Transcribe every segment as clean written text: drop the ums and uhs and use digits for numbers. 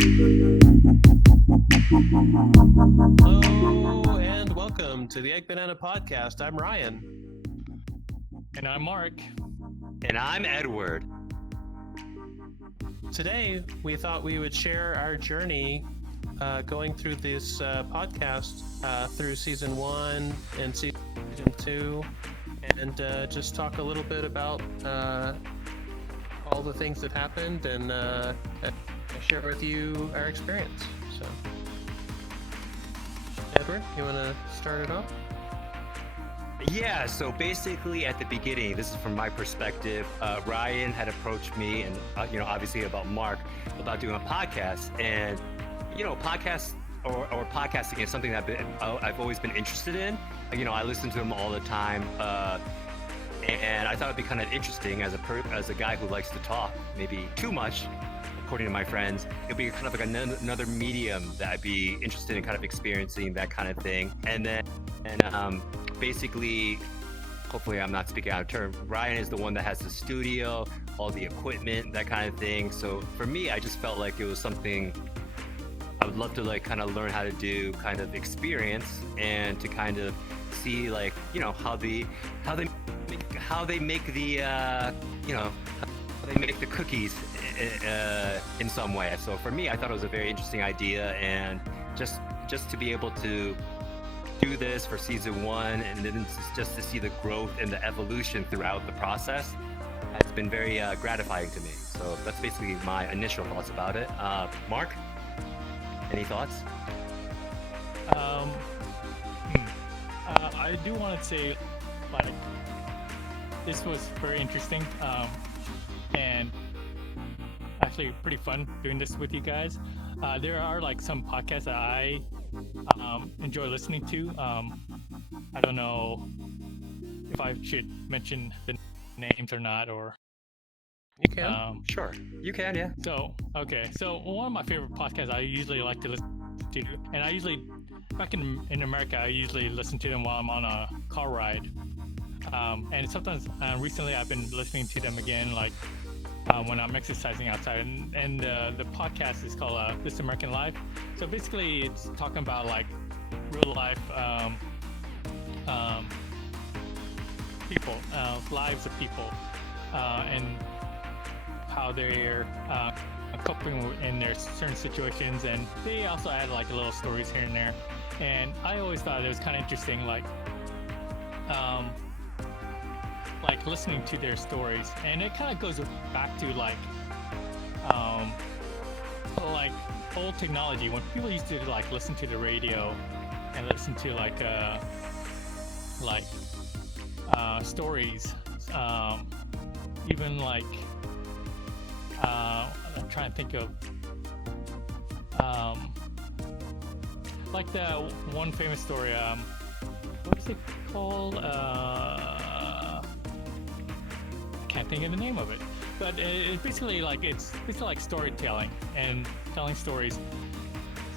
Hello and welcome to the EggBanana podcast. I'm Ryan. And I'm Mark. And I'm Edward. Today, we thought we would share our journey going through this podcast through season 1 and season 2, and just talk a little bit about all the things that happened and share with you our experience. So, Edward, you want to start it off? Yeah, so basically at the beginning, this is from my perspective, Ryan had approached me and, obviously about Mark, about doing a podcast. And, podcasts or podcasting is something that I've always been interested in. I listen to them all the time. And I thought it'd be kind of interesting as a guy who likes to talk, maybe too much, according to my friends. It'd be kind of like another medium that I'd be interested in kind of experiencing that kind of thing. And basically, hopefully I'm not speaking out of turn, Ryan is the one that has the studio, all the equipment, that kind of thing. So for me, I just felt like it was something I would love to like kind of learn how to do, kind of experience, and to kind of see how they make the cookies in some way. So for me, I thought it was a very interesting idea, and just to be able to do this for season 1 and then just to see the growth and the evolution throughout the process has been very gratifying to me. So that's basically my initial thoughts about it. Mark, any thoughts? I do want to say, like, this was very interesting, and actually pretty fun doing this with you guys. There are like some podcasts that I enjoy listening to. I don't know if I should mention the names or not, or You can. Sure, you can, yeah. so one of my favorite podcasts I usually like to listen to, and I usually back in America I usually listen to them while I'm on a car ride, and sometimes recently I've been listening to them again, like when I'm exercising outside, and the podcast is called This American Life. So basically it's talking about like real life people, lives of people, and how they're coping in their certain situations, and they also add like little stories here and there. And I always thought it was kind of interesting, like listening to their stories, and it kind of goes back to like old technology, when people used to like listen to the radio and listen to stories, even like I'm trying to think of like the one famous story, what is it called? Can't think of the name of it, but it's basically like storytelling and telling stories.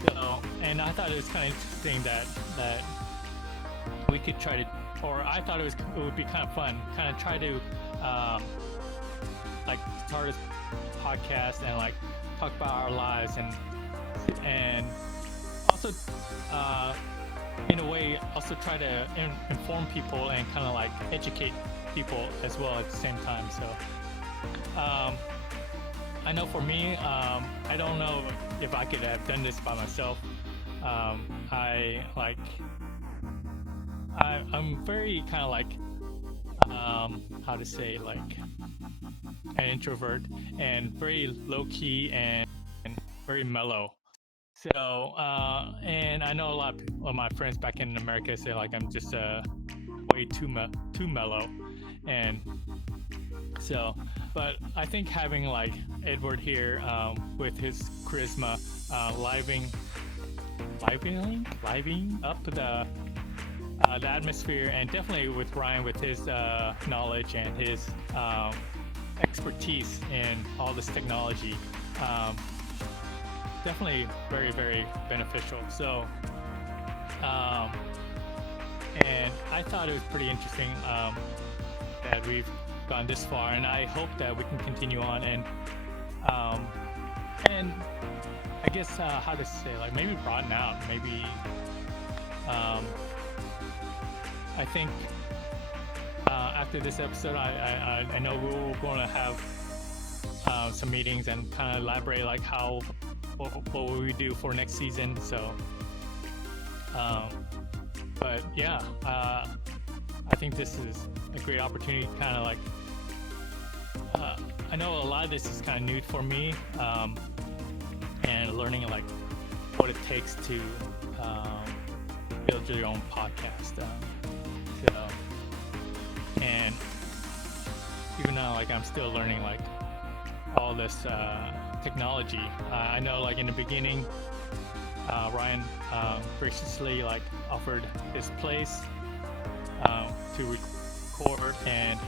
So, and I thought it was kind of interesting that we could try to, or I thought it would be kind of fun, kind of try to like start a podcast and like talk about our lives, and also in a way also try to inform people and kind of like educate people as well at the same time. So I know for me, I don't know if I could have done this by myself. I'm very kind of like how to say, like an introvert, and very low key and very mellow. So and I know a lot of my friends back in America say like I'm just way too mellow. And so, but I think having like Edward here with his charisma, livening up the atmosphere, and definitely with Ryan with his knowledge and his expertise in all this technology, definitely very, very beneficial. So, and I thought it was pretty interesting that we've gone this far, and I hope that we can continue on, and I guess how to say, like, maybe broaden out. Maybe I think after this episode, I know we're going to have some meetings and kind of elaborate like what will we do for next season. So, but yeah, I think this is a great opportunity. Kind of like I know a lot of this is kind of new for me, and learning like what it takes to build your own podcast. And even though like I'm still learning like all this technology, I know like in the beginning, Ryan graciously like offered his place to record, and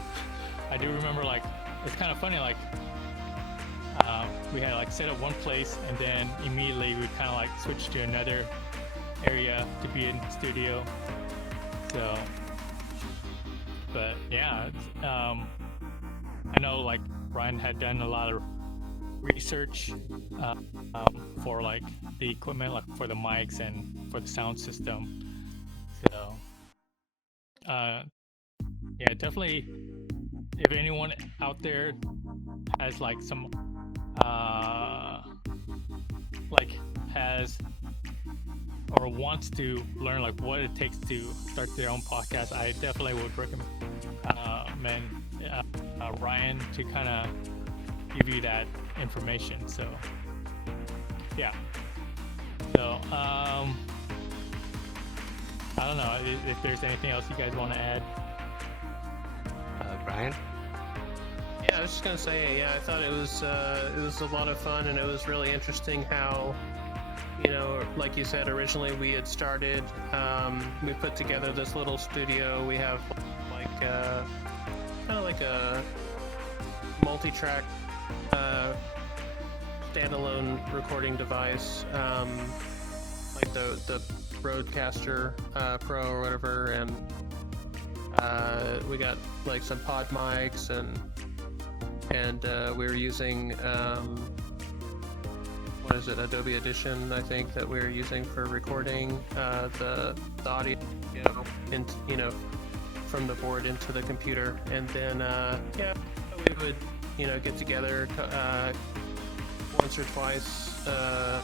I do remember like it's kind of funny, like we had like set up one place and then immediately we kind of like switched to another area to be in studio. So, but yeah, I know like Ryan had done a lot of research for like the equipment, like for the mics and for the sound system. So, yeah, definitely. If anyone out there has like some like has or wants to learn like what it takes to start their own podcast, I definitely would recommend Ryan to kind of give you that information. So yeah, so I don't know if there's anything else you guys want to add. Brian? Yeah, I was just gonna say, yeah, I thought it was a lot of fun, and it was really interesting how, you know, like you said, originally we had started, we put together this little studio. We have like kind of like a multi-track standalone recording device, like the Rodecaster Pro or whatever, and we got like some pod mics, and we were using what is it, Adobe Audition, I think, that we were using for recording the audio, you know, from the board into the computer. And then yeah, we would, you know, get together once or twice a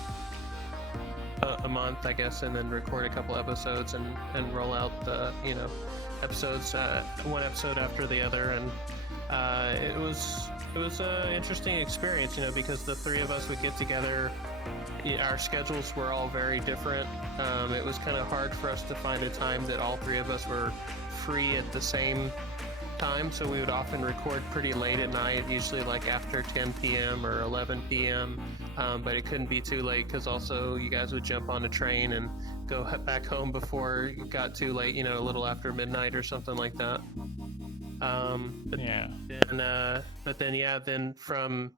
month, I guess, and then record a couple episodes and roll out the, you know, episodes, one episode after the other. And it was an interesting experience, you know, because the three of us would get together. Our schedules were all very different. It was kind of hard for us to find a time that all three of us were free at the same time, so we would often record pretty late at night, usually like after 10 p.m. or 11 p.m. But it couldn't be too late, because also you guys would jump on a train and go back home before it got too late, you know, a little after midnight or something like that. Then from,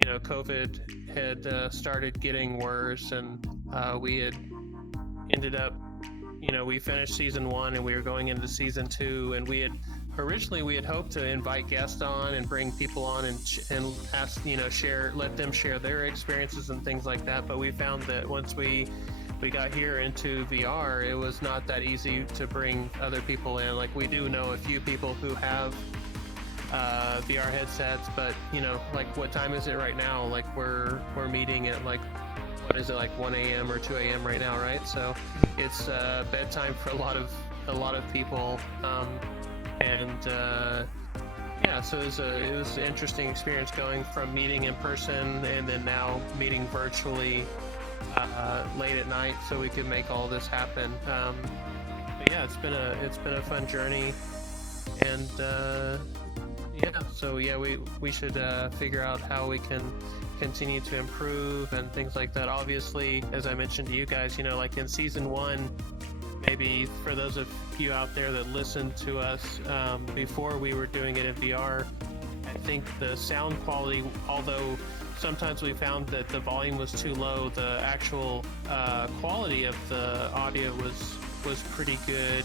you know, COVID had started getting worse, and we had ended up, you know, we finished season 1 and we were going into season 2, and we had hoped to invite guests on and bring people on and ask, you know, let them share their experiences and things like that. But we found that once we got here into VR, it was not that easy to bring other people in. Like, we do know a few people who have VR headsets, but, you know, like, what time is it right now? Like, we're meeting at like, what is it, like 1 a.m. or 2 a.m. right now, right? So it's bedtime for a lot of people. Yeah, so it was an interesting experience going from meeting in person and then now meeting virtually late at night, so we could make all this happen. But yeah, it's been a fun journey, and yeah, so yeah, we should figure out how we can continue to improve and things like that. Obviously, as I mentioned to you guys, you know, like in season 1, maybe for those of you out there that listened to us before we were doing it in VR, I think the sound quality, although sometimes we found that the volume was too low, the actual quality of the audio was pretty good.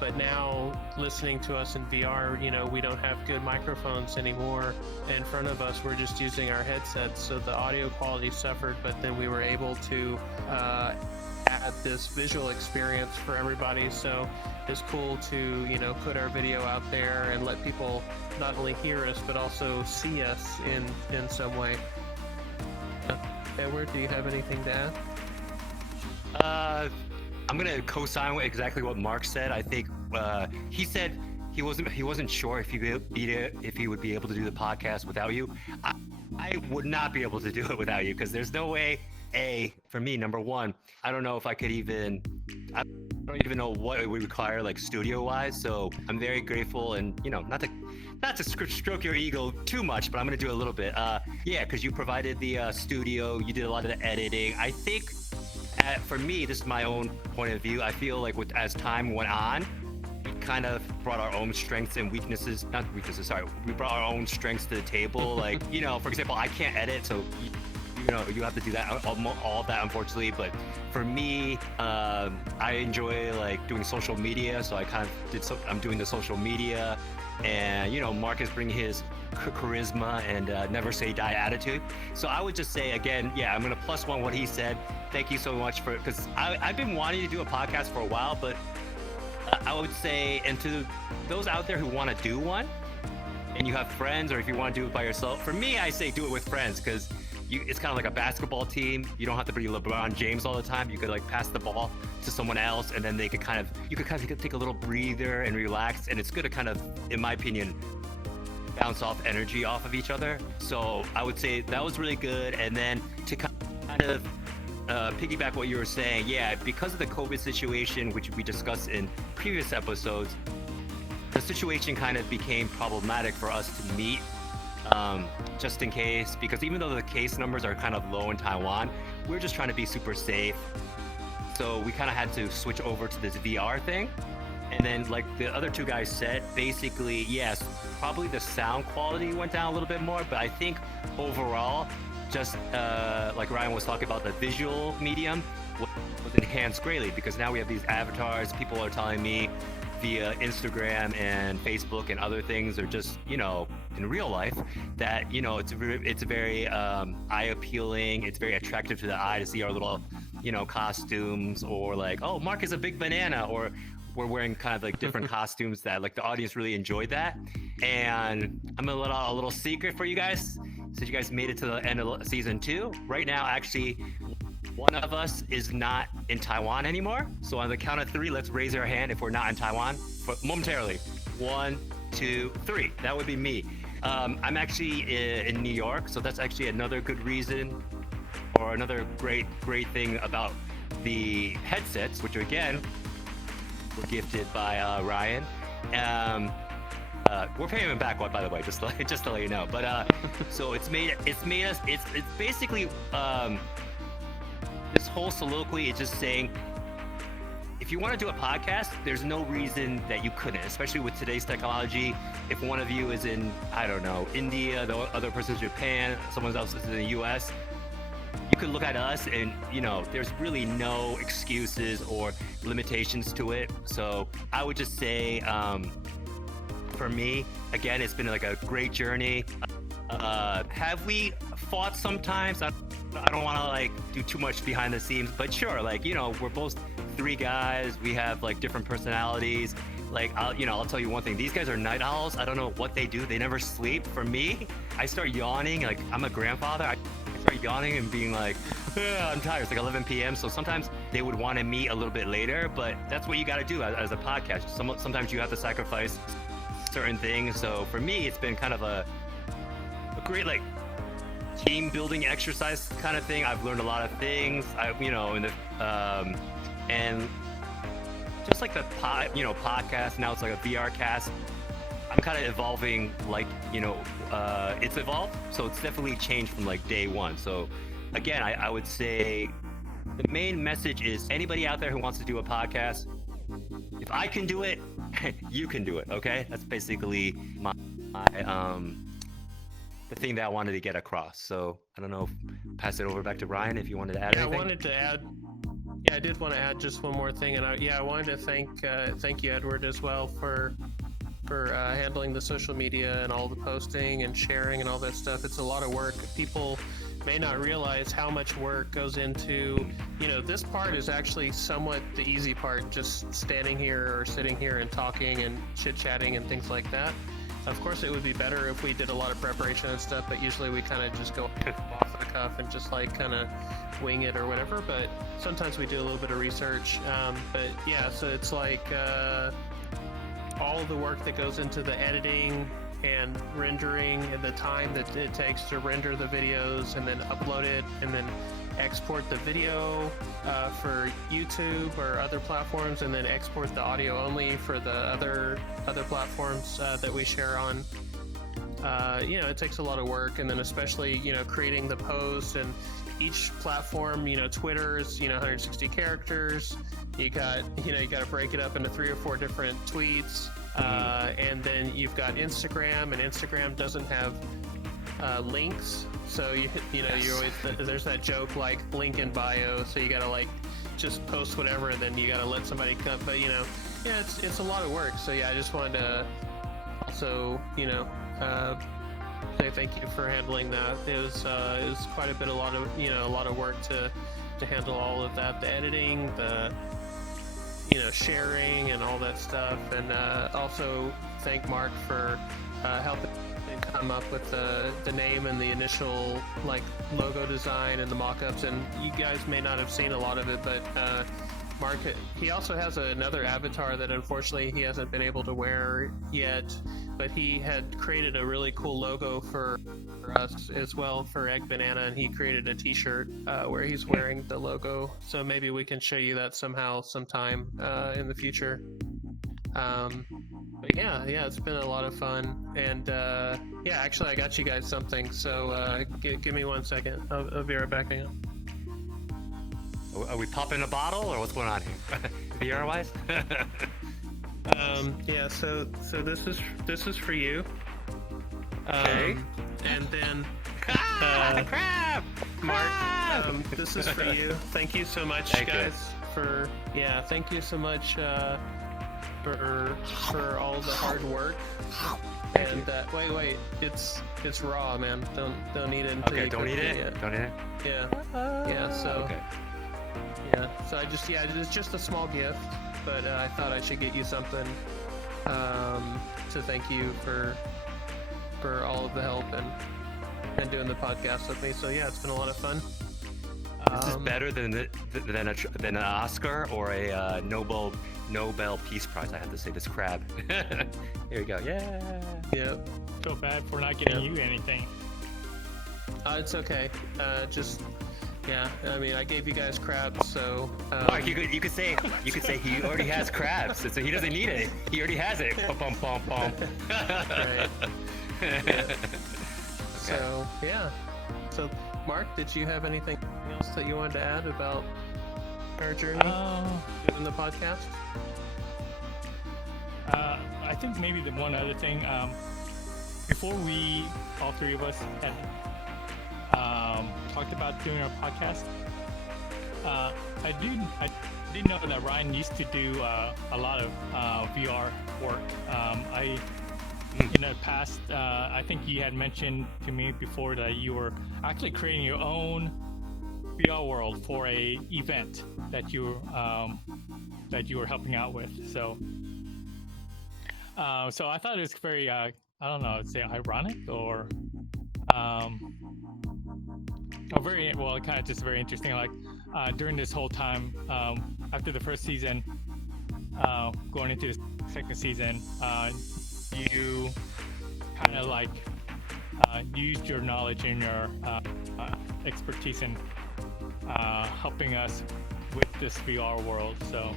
But now listening to us in VR, we don't have good microphones anymore in front of us. We're just using our headsets, so the audio quality suffered. But then we were able to add this visual experience for everybody. So it's cool to put our video out there and let people not only hear us but also see us in some way. Edward, do you have anything to add? I'm gonna co-sign with exactly what Mark said. I think he said he wasn't sure if he would be able to do the podcast without you. I would not be able to do it without you because there's no way. For me, number one, I don't know if I could even. I don't even know what it would require, like studio-wise. So I'm very grateful, and not to stroke your ego too much, but I'm gonna do a little bit. Yeah, because you provided the studio, you did a lot of the editing. I think. For me, this is my own point of view. I feel like as time went on, we kind of brought our own strengths and weaknesses. Not weaknesses, sorry. We brought our own strengths to the table. Like, for example, I can't edit, so you have to do that, all of that, unfortunately. But for me, I enjoy like doing social media, so I kind of I'm doing the social media, and Mark is bringing his charisma and never say die attitude. So I would just say again, I'm gonna +1 what he said. Thank you so much because I've been wanting to do a podcast for a while, but I would say, and to those out there who want to do one and you have friends, or if you want to do it by yourself, for me, I say do it with friends because it's kind of like a basketball team. You don't have to be LeBron James all the time. You could like pass the ball to someone else, and then you could kind of take a little breather and relax, and it's good to kind of, in my opinion, bounce off energy off of each other. So I would say that was really good. And then to kind of piggyback what you were saying, because of the COVID situation, which we discussed in previous episodes, the situation kind of became problematic for us to meet, just in case, because even though the case numbers are kind of low in Taiwan, we're just trying to be super safe. So we kind of had to switch over to this VR thing. And then, like the other two guys said, basically, yes, probably the sound quality went down a little bit more, but I think overall, just like Ryan was talking about, the visual medium was enhanced greatly because now we have these avatars. People are telling me via Instagram and Facebook and other things, or just in real life, that it's very eye appealing. It's very attractive to the eye to see our little costumes, or like, oh, Mark is a big banana, or we're wearing kind of like different costumes that like the audience really enjoyed that. And I'm gonna let out a little secret for you guys, since you guys made it to the end of season 2. Right now, actually, one of us is not in Taiwan anymore. So on the count of 3, let's raise our hand if we're not in Taiwan momentarily. 1, 2, 3. That would be me. I'm actually in New York, so that's actually another good reason, or another great thing about the headsets, which again were gifted by Ryan. We're paying him back, by the way, just to let you know. But so it's basically this whole soliloquy is just saying, if you want to do a podcast, there's no reason that you couldn't, especially with today's technology. If one of you is in, I don't know, India, the other person's Japan, someone else is in the US, you could look at us and, there's really no excuses or limitations to it. So I would just say, for me, again, it's been like a great journey. Have we fought sometimes? I don't want to like do too much behind the scenes, but sure, like, we're both 3 guys. We have like different personalities. Like, I'll tell you one thing. These guys are night owls. I don't know what they do. They never sleep. For me, I start yawning. Like, I'm a grandfather. I start yawning and being like, I'm tired. It's like 11 p.m. So sometimes they would want to meet a little bit later, but that's what you got to do as a podcast. Sometimes you have to sacrifice certain things. So for me, it's been kind of a great like team building exercise kind of thing. I've learned a lot of things. And just like the podcast, now it's like a VR cast. I'm kind of evolving, like, it's evolved. So it's definitely changed from like day one. So again, I would say the main message is anybody out there who wants to do a podcast, if I can do it, you can do it. Okay. That's basically my the thing that I wanted to get across. So I don't know, pass it over back to Ryan if you wanted to add anything. I wanted to add Yeah, I did want to add just one more thing, and I wanted to thank you, Edward, as well for handling the social media and all the posting and sharing and all that stuff. It's a lot of work. People may not realize how much work goes into, this part is actually somewhat the easy part, just standing here or sitting here and talking and chit-chatting and things like that. Of course, it would be better if we did a lot of preparation and stuff, but usually we kind of just go off the cuff and just like kind of wing it or whatever, but sometimes we do a little bit of research. But yeah, so it's like all the work that goes into the editing and rendering and the time that it takes to render the videos and then upload it and then export the video for YouTube or other platforms, and then export the audio only for the other platforms that we share on. It takes a lot of work, and then especially creating the post, and each platform, Twitter is 160 characters. You got to break it up into 3 or 4 different tweets, and then you've got Instagram, and Instagram doesn't have links, so you always, there's that joke like link in bio, so you gotta like just post whatever, and then you gotta let somebody cut. But it's a lot of work. So yeah, I just wanted to also say thank you for handling that. It was quite a lot of work to handle all of that, the editing, the sharing and all that stuff, and also thank Mark for helping come up with the name and the initial like logo design and the mock-ups. And you guys may not have seen a lot of it, but Mark, he also has another avatar that unfortunately he hasn't been able to wear yet, but he had created a really cool logo for us as well for EggBanana, and he created a t-shirt where he's wearing the logo, so maybe we can show you that sometime in the future. But yeah, it's been a lot of fun, and actually I got you guys something, so give me 1 second. I'll be right back. Hang on. Are we popping a bottle, or what's going on here? VR wise? Yeah. So this is for you. Okay. And then crab! Mark, this is for you. Thank you so much, Thank guys. Thank you so much for all the hard work. And wait, it's raw, man. Don't eat it until you don't eat it. Yet. Don't eat it. Yeah. So. Okay. Yeah. So it's just a small gift, but I thought I should get you something to thank you for all of the help and doing the podcast with me. So yeah, it's been a lot of fun. This is better than an Oscar or a Nobel Peace Prize. I have to say, this crab. Here we go. Yeah. Yep. Feel bad for not getting you anything. It's okay. Yeah. I mean, I gave you guys crabs, so. Mark, you could say he already has crabs, so he doesn't need it. He already has it. Pom pom pom. Right. Yeah. Okay. So yeah. So Mark, did you have anything else that you wanted to add about our journey in the podcast? I think maybe the one other thing, before we, all three of us, had talked about doing our podcast, I did know that Ryan used to do a lot of VR work. In the past, I think you had mentioned to me before that you were actually creating your own VR world for a event that you were helping out with. So I thought it was very, I don't know, I'd say ironic or very well, kind of just very interesting. Like during this whole time, after the first season, going into the second season, you kind of like used your knowledge and your expertise in helping us with this VR world. So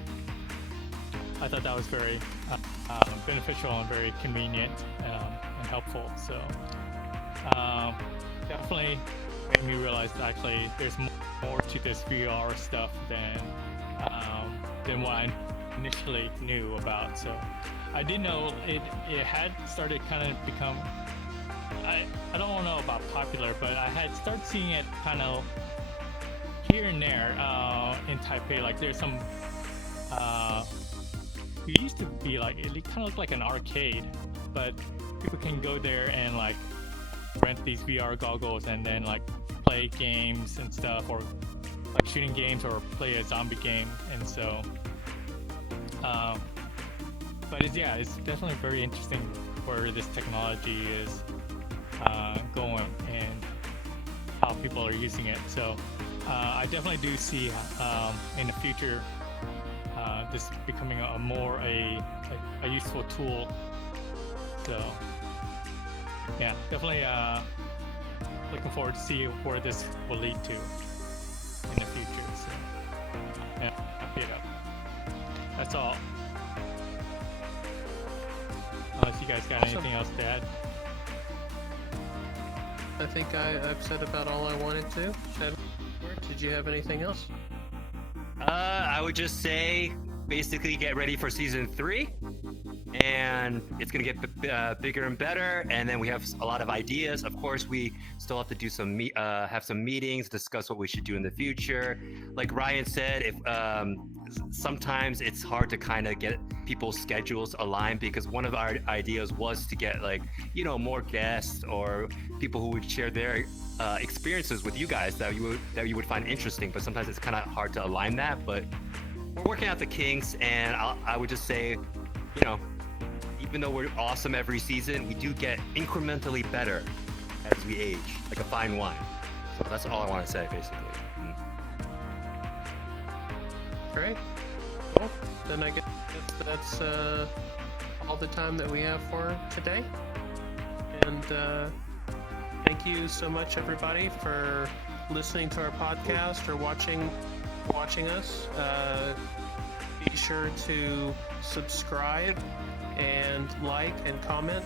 I thought that was very beneficial and very convenient and helpful. So definitely made me realize that actually there's more to this VR stuff than what I initially knew about. So I did know it had started kind of become, I don't know about popular, but I had started seeing it kind of here and there in Taipei, like there's some. It used to be like it kind of looked like an arcade, but people can go there and like rent these VR goggles and then like play games and stuff, or like shooting games or play a zombie game. And so, but it's definitely very interesting where this technology is going and how people are using it. So I definitely do see in the future this becoming a useful tool. So yeah, definitely looking forward to see where this will lead to in the future. So yeah, that's all. Unless you guys got anything else to add. I think I've said about all I wanted to. Did you have anything else? I would just say, basically, get ready for season 3, and it's gonna get bigger and better. And then we have a lot of ideas. Of course, we still have to do have some meetings, discuss what we should do in the future. Like Ryan said, if sometimes it's hard to kind of get people's schedules aligned, because one of our ideas was to get more guests or people who would share their experiences with you guys that you would find interesting. But sometimes it's kind of hard to align that. But we're working out the kinks, and I would just say, even though we're awesome every season, we do get incrementally better as we age, like a fine wine. So that's all I want to say, basically. Great. Well, then I guess that's all the time that we have for today. And thank you so much, everybody, for listening to our podcast or watching us. Be sure to subscribe and like and comment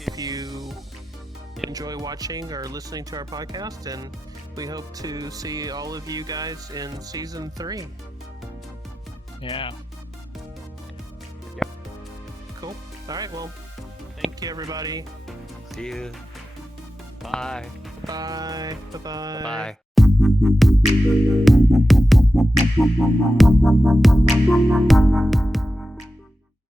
if you enjoy watching or listening to our podcast, and we hope to see all of you guys in season 3. Yeah. Yep. Cool. All right. Well, thank you, everybody. See you. Bye. Bye. Bye-bye. Bye.